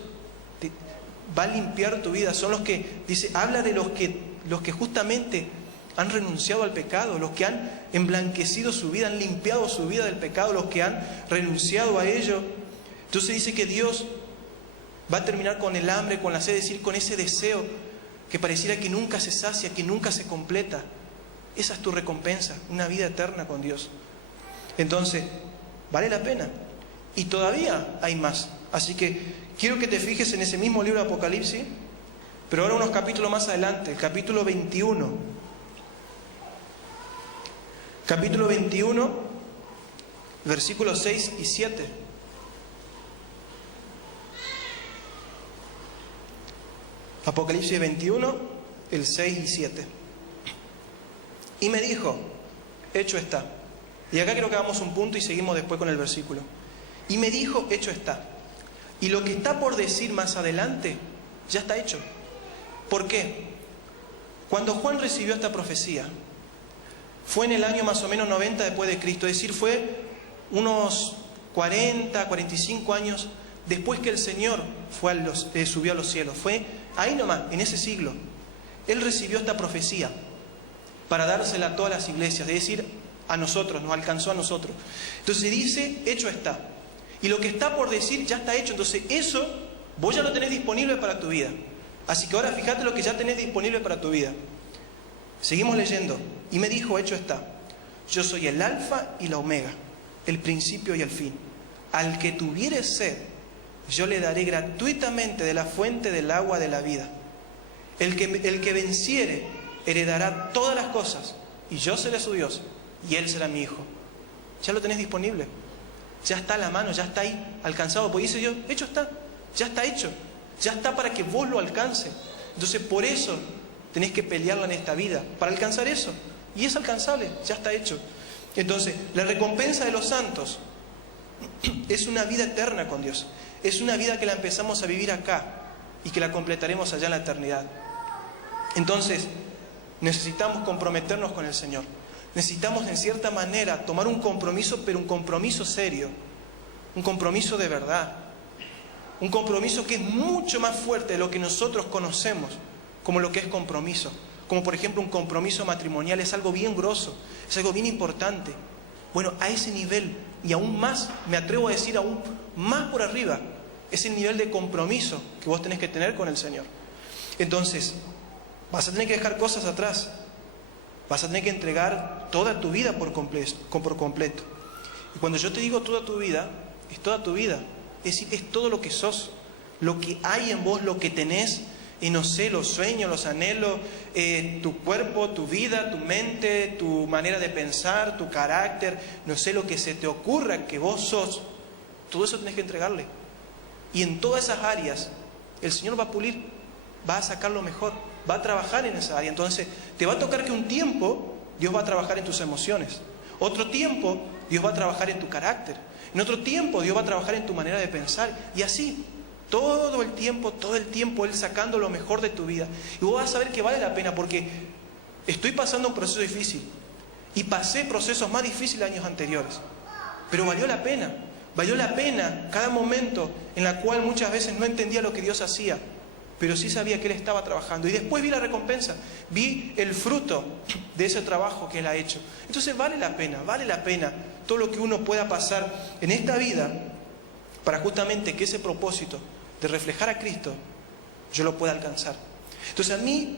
va a limpiar tu vida. Son los que, dice, habla de los que justamente han renunciado al pecado, los que han emblanquecido su vida, han limpiado su vida del pecado, los que han renunciado a ello. Entonces dice que Dios va a terminar con el hambre, con la sed, es decir, con ese deseo que pareciera que nunca se sacia, que nunca se completa. Esa es tu recompensa, una vida eterna con Dios. Entonces, vale la pena. Y todavía hay más. Así que quiero que te fijes en ese mismo libro de Apocalipsis, pero ahora unos capítulos más adelante, el capítulo 21. Capítulo 21, versículos 6 y 7. Apocalipsis 21, el 6 y 7. Y me dijo: hecho está. Y acá creo que hagamos un punto y seguimos después con el versículo. Y me dijo: hecho está. Y lo que está por decir más adelante, ya está hecho. ¿Por qué? Cuando Juan recibió esta profecía, fue en el año más o menos 90 después de Cristo, es decir, fue unos 40, 45 años después que el Señor subió a los cielos. Fue ahí nomás, en ese siglo. Él recibió esta profecía para dársela a todas las iglesias, es decir, a nosotros, nos alcanzó a nosotros. Entonces dice: hecho está. Y lo que está por decir ya está hecho. Entonces eso vos ya lo tenés disponible para tu vida. Así que ahora fíjate lo que ya tenés disponible para tu vida. Seguimos leyendo. Y me dijo: hecho está. Yo soy el alfa y la omega, el principio y el fin. Al que tuviere sed, yo le daré gratuitamente de la fuente del agua de la vida. El que venciere heredará todas las cosas, y yo seré su Dios, y él será mi hijo. Ya lo tenés disponible. Ya está a la mano, ya está ahí, alcanzado. Porque dice Dios: hecho está, ya está hecho. Ya está para que vos lo alcances. Entonces por eso tenés que pelearla en esta vida, para alcanzar eso. Y es alcanzable, ya está hecho. Entonces, la recompensa de los santos es una vida eterna con Dios. Es una vida que la empezamos a vivir acá y que la completaremos allá en la eternidad. Entonces, necesitamos comprometernos con el Señor. Necesitamos, en cierta manera, tomar un compromiso, pero un compromiso serio. Un compromiso de verdad. Un compromiso que es mucho más fuerte de lo que nosotros conocemos como lo que es compromiso. Como por ejemplo un compromiso matrimonial, es algo bien grosso, es algo bien importante. Bueno, a ese nivel, y aún más, me atrevo a decir aún más por arriba, es el nivel de compromiso que vos tenés que tener con el Señor. Entonces, vas a tener que dejar cosas atrás, vas a tener que entregar toda tu vida por completo. Y cuando yo te digo toda tu vida, es toda tu vida, es decir, es todo lo que sos, lo que hay en vos, lo que tenés. Y no sé, los sueños, los anhelos, tu cuerpo, tu vida, tu mente, tu manera de pensar, tu carácter, no sé, lo que se te ocurra que vos sos, todo eso tenés que entregarle. Y en todas esas áreas, el Señor va a pulir, va a sacar lo mejor, va a trabajar en esa área. Entonces, te va a tocar que un tiempo Dios va a trabajar en tus emociones. Otro tiempo, Dios va a trabajar en tu carácter. En otro tiempo, Dios va a trabajar en tu manera de pensar. Y así, todo el tiempo, Él sacando lo mejor de tu vida. Y vos vas a saber que vale la pena, porque estoy pasando un proceso difícil. Y pasé procesos más difíciles años anteriores. Pero valió la pena. Valió la pena cada momento en la cual muchas veces no entendía lo que Dios hacía, pero sí sabía que Él estaba trabajando. Y después vi la recompensa, vi el fruto de ese trabajo que Él ha hecho. Entonces vale la pena todo lo que uno pueda pasar en esta vida para justamente que ese propósito de reflejar a Cristo yo lo pueda alcanzar. Entonces a mí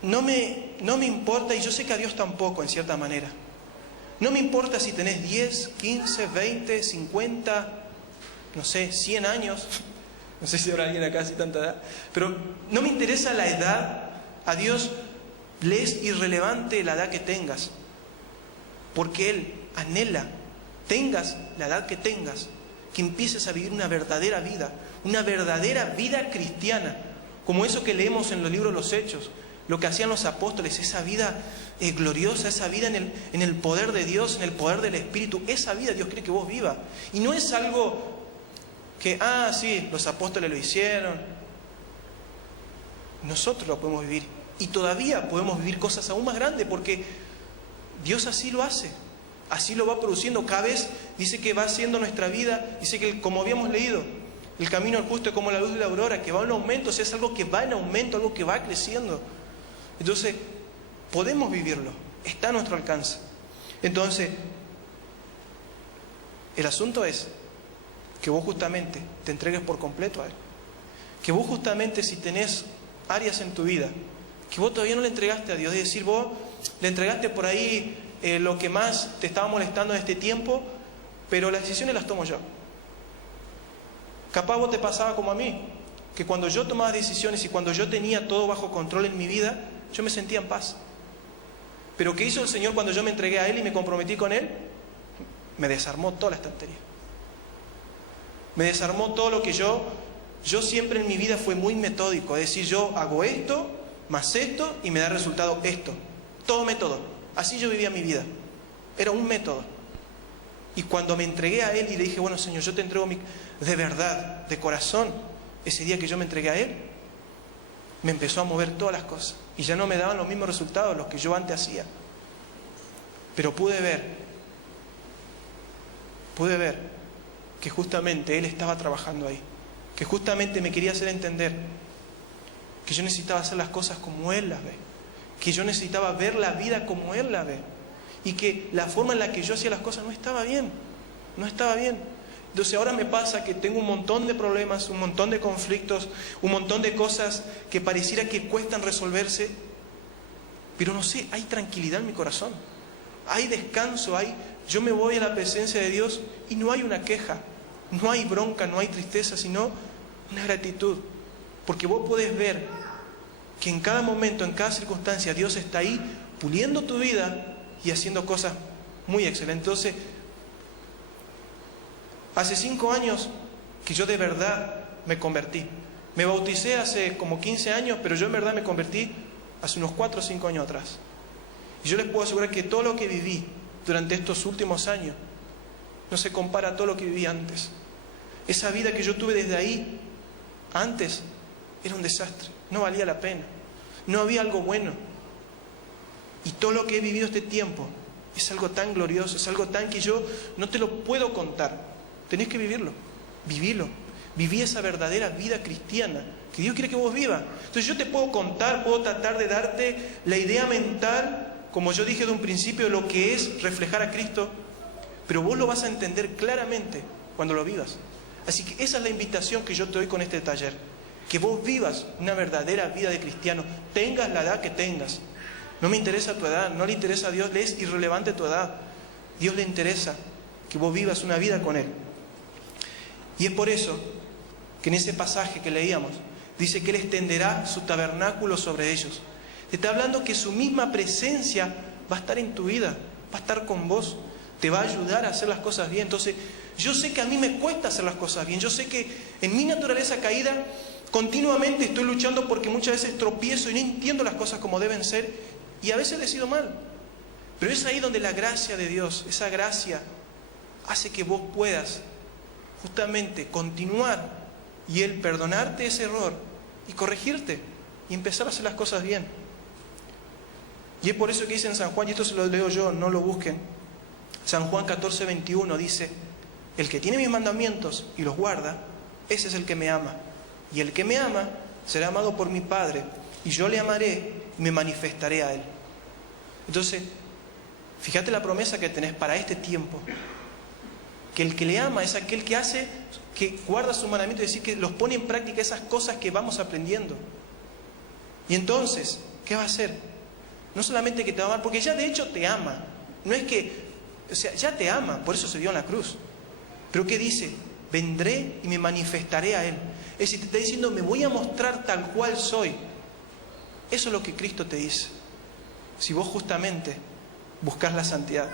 no me importa, y yo sé que a Dios tampoco en cierta manera. No me importa si tenés 10, 15, 20, 50, no sé, 100 años. No sé si habrá alguien acá así tanta edad. Pero no me interesa la edad. A Dios le es irrelevante la edad que tengas. Porque Él anhela, tengas la edad que tengas, que empieces a vivir una verdadera vida cristiana. Como eso que leemos en los libros de los Hechos. Lo que hacían los apóstoles, esa vida gloriosa, esa vida en el poder de Dios, en el poder del Espíritu. Esa vida Dios quiere que vos vivas. Y no es algo que, sí, los apóstoles lo hicieron. Nosotros lo podemos vivir. Y todavía podemos vivir cosas aún más grandes, porque Dios así lo hace. Así lo va produciendo. Cada vez dice que va haciendo nuestra vida. Dice que, como habíamos leído, el camino al justo es como la luz de la aurora, que va en aumento. O sea, es algo que va en aumento, algo que va creciendo. Entonces, podemos vivirlo, está a nuestro alcance. Entonces, el asunto es que vos justamente te entregues por completo a Él. Que vos justamente, si tenés áreas en tu vida que vos todavía no le entregaste a Dios, es decir, vos le entregaste por ahí lo que más te estaba molestando en este tiempo, pero las decisiones las tomo yo. Capaz vos te pasaba como a mí, que cuando yo tomaba decisiones y cuando yo tenía todo bajo control en mi vida, yo me sentía en paz. Pero ¿qué hizo el Señor cuando yo me entregué a Él y me comprometí con Él? Me desarmó toda la estantería. Me desarmó todo lo que yo siempre en mi vida fue muy metódico. Es decir, yo hago esto, más esto, y me da resultado esto. Todo método. Así yo vivía mi vida. Era un método. Y cuando me entregué a Él y le dije, bueno, Señor, yo te entrego de verdad, de corazón, ese día que yo me entregué a Él, me empezó a mover todas las cosas. Y ya no me daban los mismos resultados los que yo antes hacía. Pero pude ver que justamente Él estaba trabajando ahí. Que justamente me quería hacer entender que yo necesitaba hacer las cosas como Él las ve. Que yo necesitaba ver la vida como Él la ve. Y que la forma en la que yo hacía las cosas no estaba bien. No estaba bien. Entonces ahora me pasa que tengo un montón de problemas, un montón de conflictos, un montón de cosas que pareciera que cuestan resolverse, pero no sé, hay tranquilidad en mi corazón, hay descanso, yo me voy a la presencia de Dios y no hay una queja, no hay bronca, no hay tristeza, sino una gratitud, porque vos podés ver que en cada momento, en cada circunstancia, Dios está ahí puliendo tu vida y haciendo cosas muy excelentes. Entonces, hace 5 años que yo de verdad me convertí. Me bauticé hace como 15 años, pero yo en verdad me convertí hace unos 4 o 5 años atrás. Y yo les puedo asegurar que todo lo que viví durante estos últimos años no se compara a todo lo que viví antes. Esa vida que yo tuve desde ahí, antes, era un desastre. No valía la pena. No había algo bueno. Y todo lo que he vivido este tiempo es algo tan glorioso, es algo tan que yo no te lo puedo contar. Tenés que vivirlo, vivirlo. Viví esa verdadera vida cristiana que Dios quiere que vos vivas. Entonces yo te puedo contar, puedo tratar de darte la idea mental, como yo dije de un principio, de lo que es reflejar a Cristo, pero vos lo vas a entender claramente cuando lo vivas. Así que esa es la invitación que yo te doy con este taller. Que vos vivas una verdadera vida de cristiano, tengas la edad que tengas. No me interesa tu edad, no le interesa a Dios, le es irrelevante tu edad. Dios le interesa que vos vivas una vida con Él. Y es por eso que en ese pasaje que leíamos, dice que Él extenderá su tabernáculo sobre ellos. Te está hablando que su misma presencia va a estar en tu vida, va a estar con vos, te va a ayudar a hacer las cosas bien. Entonces, yo sé que a mí me cuesta hacer las cosas bien, yo sé que en mi naturaleza caída, continuamente estoy luchando porque muchas veces tropiezo y no entiendo las cosas como deben ser, Y a veces decido mal. Pero es ahí donde la gracia de Dios, esa gracia, hace que vos puedas justamente continuar y Él perdonarte ese error y corregirte y empezar a hacer las cosas bien. Y es por eso que dice en San Juan, y esto se lo leo yo, no lo busquen. San Juan 14:21 dice: el que tiene mis mandamientos y los guarda, ese es el que me ama. Y el que me ama será amado por mi Padre, y yo le amaré y me manifestaré a Él. Entonces, fíjate la promesa que tenés para este tiempo. Que el que le ama es aquel que hace, que guarda sus mandamientos, es decir, que los pone en práctica esas cosas que vamos aprendiendo. Y entonces, ¿qué va a hacer? No solamente que te va a amar, porque ya de hecho te ama. No es que, o sea, ya te ama, por eso se dio en la cruz. Pero ¿qué dice? Vendré y me manifestaré a Él. Es decir, te está diciendo, me voy a mostrar tal cual soy. Eso es lo que Cristo te dice. Si vos justamente buscas la santidad.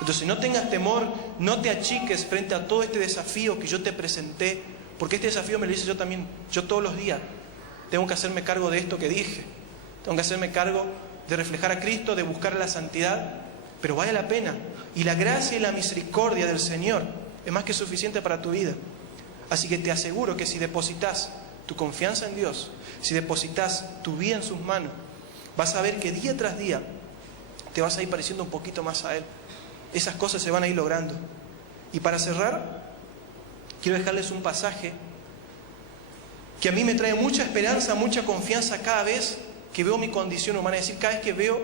Entonces no tengas temor, no te achiques frente a todo este desafío que yo te presenté, porque este desafío me lo hice yo también. Yo todos los días tengo que hacerme cargo de esto que dije. Tengo que hacerme cargo de reflejar a Cristo, de buscar la santidad, pero vale la pena. Y la gracia y la misericordia del Señor es más que suficiente para tu vida. Así que te aseguro que si depositas tu confianza en Dios, si depositas tu vida en sus manos, vas a ver que día tras día te vas a ir pareciendo un poquito más a Él. Esas cosas se van a ir logrando. Y para cerrar, quiero dejarles un pasaje que a mí me trae mucha esperanza, mucha confianza cada vez que veo mi condición humana. Es decir, cada vez que veo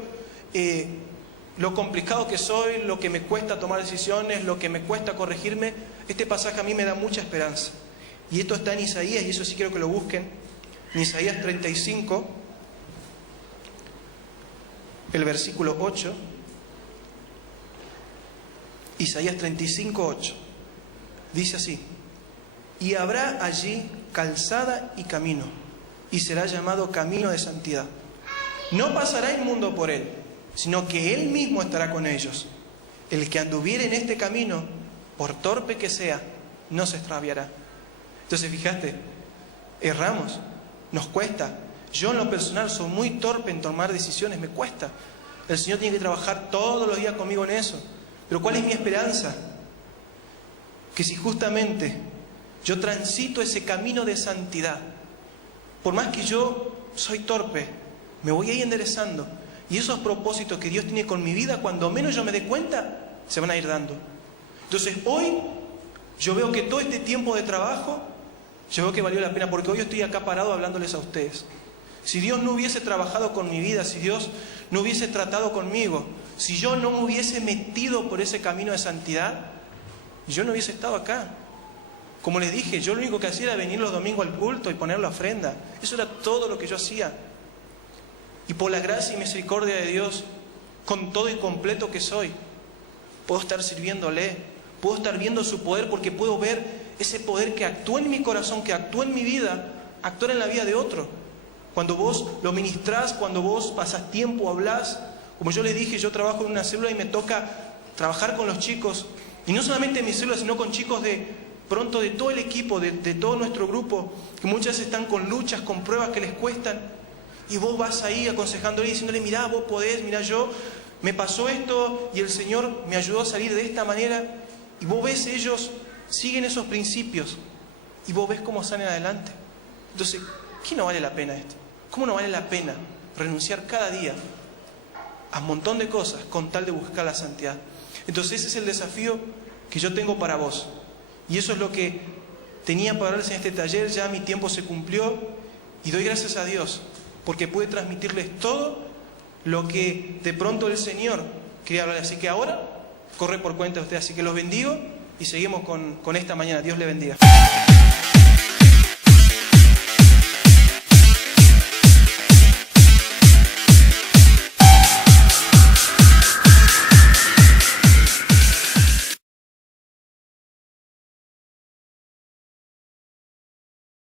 lo complicado que soy, lo que me cuesta tomar decisiones, lo que me cuesta corregirme, este pasaje a mí me da mucha esperanza. Y esto está en Isaías, y eso sí quiero que lo busquen. En Isaías 35, el versículo 8. Isaías 35, 8. Dice así: y habrá allí calzada y camino, y será llamado camino de santidad. No pasará inmundo por él, sino que Él mismo estará con ellos. El que anduviere en este camino, por torpe que sea, no se extraviará. Entonces, fíjate, erramos, nos cuesta. Yo en lo personal soy muy torpe en tomar decisiones, me cuesta. El Señor tiene que trabajar todos los días conmigo en eso. Pero ¿cuál es mi esperanza? Que si justamente yo transito ese camino de santidad, por más que yo soy torpe, me voy a ir enderezando. Y esos propósitos que Dios tiene con mi vida, cuando menos yo me dé cuenta, se van a ir dando. Entonces hoy yo veo que todo este tiempo de trabajo, yo veo que valió la pena, porque hoy estoy acá parado hablándoles a ustedes. Si Dios no hubiese trabajado con mi vida, si Dios no hubiese tratado conmigo, si yo no me hubiese metido por ese camino de santidad, yo no hubiese estado acá. Como les dije, yo lo único que hacía era venir los domingos al culto y poner la ofrenda. Eso era todo lo que yo hacía. Y por la gracia y misericordia de Dios, con todo y completo que soy, puedo estar sirviéndole, puedo estar viendo su poder, porque puedo ver ese poder que actúa en mi corazón, que actúa en mi vida, actuar en la vida de otro. Cuando vos lo ministrás, cuando vos pasás tiempo, hablás. Como yo les dije, yo trabajo en una célula y me toca trabajar con los chicos, y no solamente en mi célula, sino con chicos de todo el equipo, de todo nuestro grupo, que muchas veces están con luchas, con pruebas que les cuestan, y vos vas ahí aconsejándole y diciéndole: mirá, vos podés, mirá, yo me pasó esto y el Señor me ayudó a salir de esta manera. Y vos ves, ellos siguen esos principios y vos ves cómo salen adelante. Entonces, ¿qué no vale la pena esto? ¿Cómo no vale la pena renunciar cada día a un montón de cosas con tal de buscar la santidad? Entonces ese es el desafío que yo tengo para vos. Y eso es lo que tenía para hablarles en este taller. Ya mi tiempo se cumplió y doy gracias a Dios porque pude transmitirles todo lo que de pronto el Señor quería hablar. Así que ahora corre por cuenta de ustedes. Así que los bendigo y seguimos con esta mañana. Dios les bendiga.